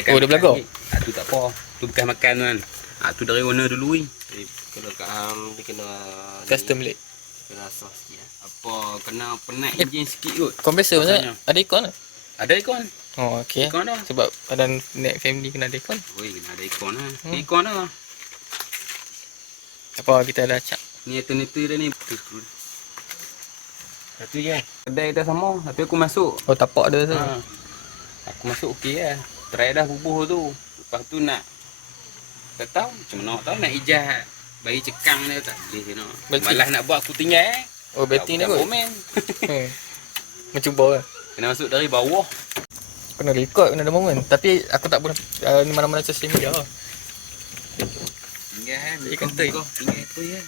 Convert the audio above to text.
dah Oh, dah belagar? Tu tak apa. Tu bekas makan tu kan. Tu dari owner dulu ni. Kalau kat hang dia kena Custom balik. kena asas sikit. Apa kena penat enjin sikit kot. Compressor Rasanya. maksudnya ada aircon ke? Ada aircon. Oh, okey. Aircon dah. Sebab badan naik family kena ada aircon. Oi, kena ada aircon lah. Aircon dah. Apa kita dah acak. Ni alternator dah ni. Satu je. Kedai dah sama. Tapi aku masuk. Oh, tapak dia tu. Aku masuk okey lah. Try dah bubuh tu. Lepas tu nak tak tahu macam mana tahu nak ijaz bagi cekang dia tak boleh you know. Malas nak buat aku tinggal Oh, batting dia kot. komen. Mencuba lah. Kena masuk dari bawah. Kena record, kena ada momen. Tapi aku tak pernah mana-mana social media lah. Tinggal kan. Jadi kentut. Tinggal tu je.